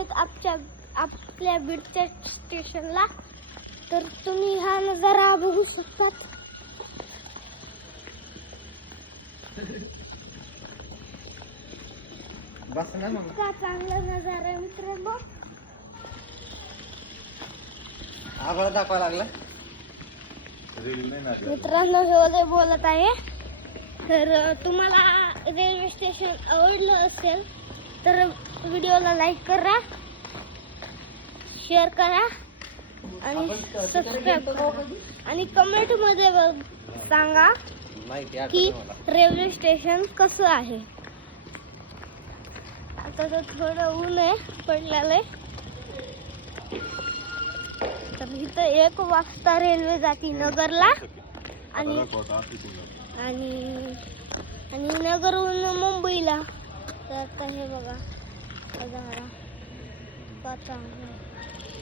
आहेत आपल्या बीडच्या स्टेशनला. तर तुम्ही हा नजारा बघू शकतात. इतका चांगला नजारा आहे मित्रांनो. आम्हाला दाखवा लागला मित्रांनो, हे उदय बोलत आहे. तर तुम्हाला रेल्वे स्टेशन आवडलं असेल तर व्हिडिओला लाईक करा, शेअर करा आणि सबस्क्राईब करा आणि कमेंट मध्ये सांगा की रेल्वे स्टेशन कसं आहे. आता तर थोडं ऊन आहे पडलेलं आहे. तर इथं 1 वाजता रेल्वे जाते नगरला आणि नगरहून मुंबईला. तर आता हे बघा नजारा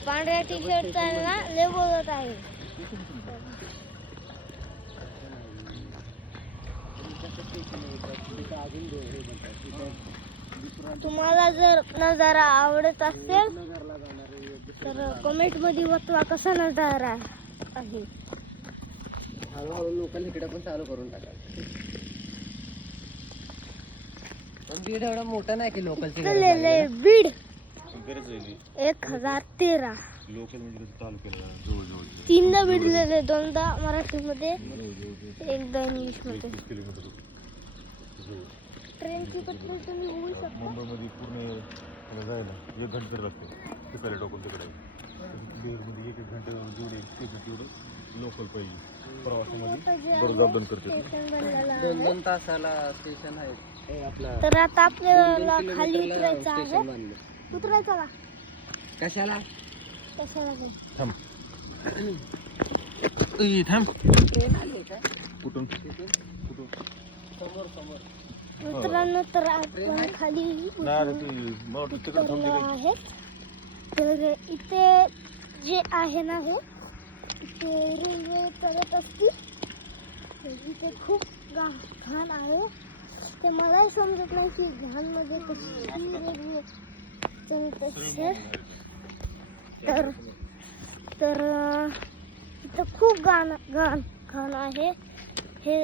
पांढऱ्या टी शर्ट ना लय बोलत आहे. तुम्हाला जर नजारा आवडत असेल तर कमेंट मध्ये बतवा कसा नजारा आहे. हळूहळू लोकल इकडे पण चालू करून टाका. पण बीड एवढा मोठा नाही की लोकल बीड 1013 तीनदा बिडलेले, 2दा मराठीमध्ये, 1दा इंग्लिश मध्ये. ट्रेनची पत्र तुम्ही होऊ शकता. मुंबईमध्ये पूर्ण जायला 1 घंटा तरी लागतो. तिकडे टोकन तिकडे बीडमध्ये 1 घंटा जेवढे स्टेशन तेवढं लोकल पाहिजे. प्रवासामध्ये बरोबर बंद करते. 2 तासाला स्टेशन आहे आपला. तर आता आपल्याला खाली उतरायचं आहे. उतरायचं का? कशाला थांब थांब कुठून मित्रांनो, तर आपण खाली उतरलो आहे. तर इथे जे आहे ना हे इथे रेल्वे करत असते. इथे खूप घाण आहे. ते मला समजत नाही की घाण मध्ये कशी रेल्वे चलत असेल. तर इथं खूप घाण आहे. हे